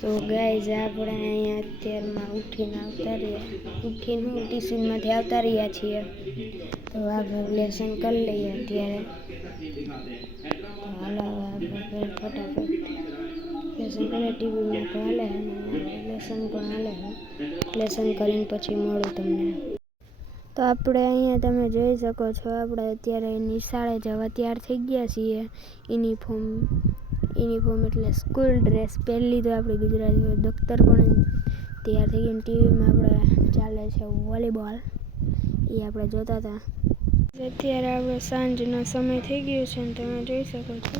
તો ગાઈઝ આપણે અહીંયા અત્યારમાં ઉઠીને આવતા ટ્યુશનમાંથી આવતા રહ્યા છીએ. તો આપણે લેસન કરી લઈએ અત્યારે. હાલો આપણે ફટાફટ લેસન કરીએ. ટીવીમાં તો હાલે અને લેસન પણ હાલે. લેસન કરીને પછી મળું તમને. તો આપણે અહીંયા તમે જોઈ શકો છો, આપણે અત્યારે નિશાળે જવા તૈયાર થઈ ગયા છીએ. યુનિફોર્મ એટલે સ્કૂલ ડ્રેસ પહેરી લીધો આપણે ગુજરાતી. દફતર પણ તૈયાર થઈ ગયું. ટીવીમાં આપણે ચાલે છે વોલીબોલ, એ આપણે જોતા હતા. અત્યારે આપણે સાંજનો સમય થઈ ગયો છે અને તમે જોઈ શકો છો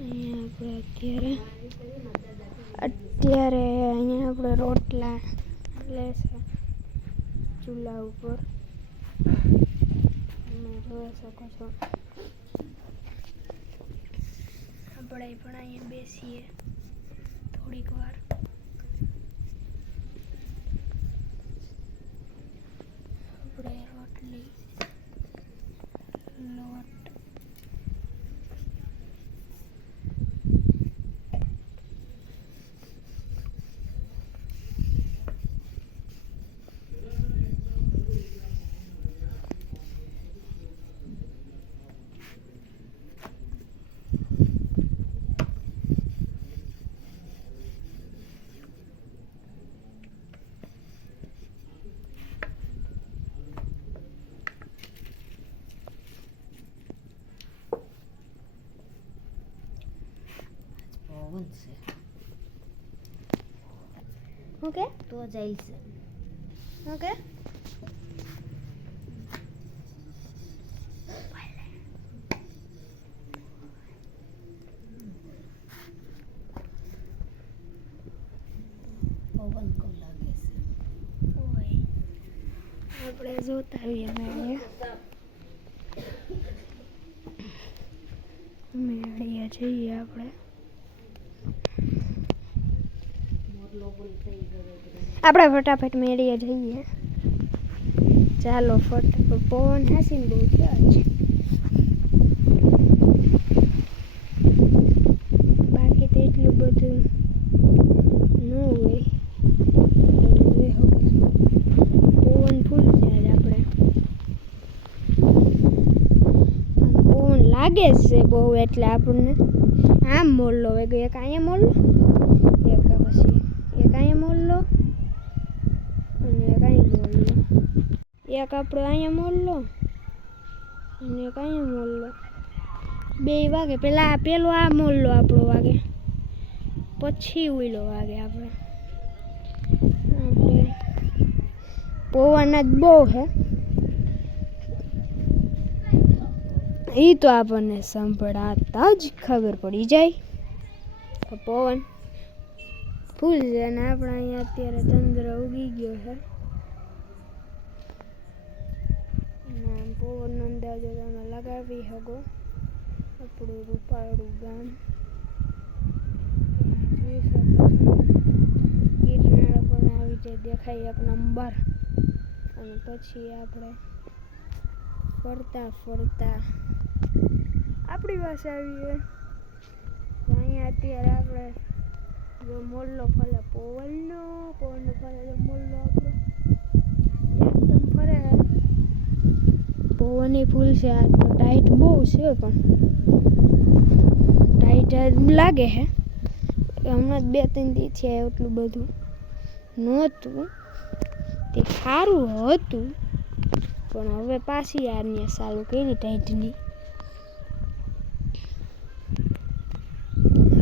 અહીંયા આપણે અત્યારે અહીંયા આપણે રોટલા લેશે ચૂલા ઉપર તમે જોઈ શકો છો. આપણે પણ અહીંયા બેસીએ થોડીક વાર. આપણે રોટલી લોટ ઓકે તો જાય છે. ઓકે આપણે જોતા આવીએ મેળીએ જઈએ આપણે. આપણે ફટાફટ મેળીએ જઈએ. ચાલો ફટાફટ. પવન હાસીને બહુ થયા છે. બાકી તો એટલું બધું ન હોય. પવન ફૂલ છે આજ આપણે. પવન લાગે છે બહુ એટલે આપણને આમ મોલ્લો હોય ગયો. એક અહીંયા મોલ્લો, એક પછી એક અહીંયા મોલ્લો અને એક અહીંયા મોલ્લો. એક આપણે અહીંયા મોલ્લો અને એક અહીંયા મોલ્લો. બે વાગે પેલો આ મોલ્લો આપણો વાગે, પછી ઉઈલો વાગે આપણે. પવન જ બહુ છે. એ તો આપણને સંભળાતા જ ખબર પડી જાય કે પવન ફૂલ છે. અને આપણે અહીંયા અત્યારે ચંદ્ર ઉગી ગયો છે. પવનનો અંદાજો તમે લગાવી શકો. આપણું રૂપાળું ગામ જોઈ શકો છો. ગિરનાર પણ આવી જાય દેખાય એક નંબર. અને પછી આપણે ફરતા ફરતા આપણી પાસે આવીએ. અહીંયા અત્યારે આપણે જો મોલ્લો ફરે પવનનો ફરે તો મોલ્લો આપણો એકદમ ફરે. પવન એ ફૂલ છે. આ તો ટાઈટ બહુ છે પણ ટાઈટ લાગે છે. હમણાં 2-3 દી છે એટલું બધું નહોતું. તે સારું હતું પણ હવે પાછી યારને ચાલુ કરી ટાઈટની.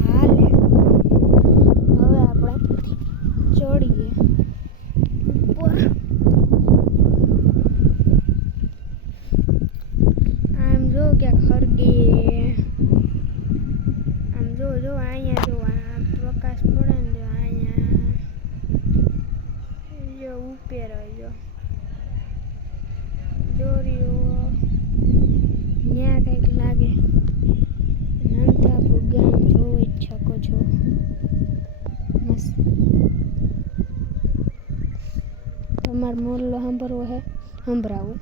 હાલે હવે આપણે ચડીએ ઉપર. આમ જો ક્યાંક હરગે. આમ જો અહીંયા જો આ પ્રકાશ પડે ને જો અહીંયા જો ઉપર જો દોરીઓ ત્યાં કંઈક લાગે. નાનતા આપણું ગામ જોઈ જ શકો છો. મસ્ત. તમારો મોલ્લો સાંભળવો છે સંભળાવું.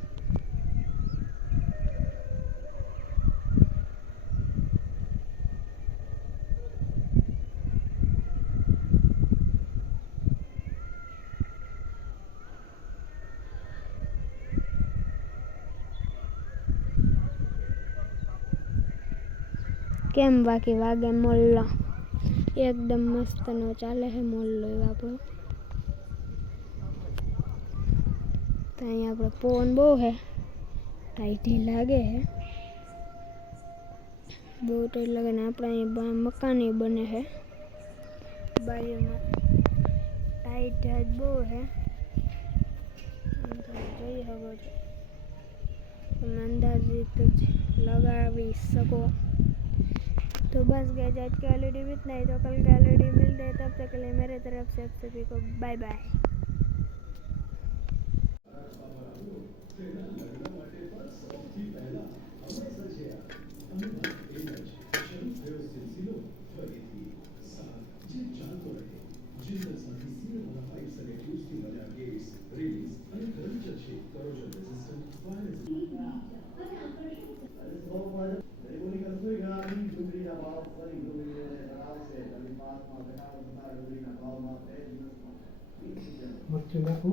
કેમ બાકી વાગે મોલ્લો એકદમ મસ્તનો ચાલે છે મોલ્લો એવો આપણો. તો અહીંયા આપણે પવન બહુ છે, ટાઈટી લાગે છે, બહુ ટાઈટ લાગે ને આપણે અહીંયા મકાન બને છે બાજુમાં, ટાઈટ જ બહુ છે. જોઈ શકો છો તમે અંદાજિત જ लगावी सको। तो बस गए आज की ऑलरेडी इतना ही, तो कल का ऑलरेडी मिलते हैं, तब तक के लिए मेरे तरफ से आप सभी को बाय बाय। मच्छी नाखू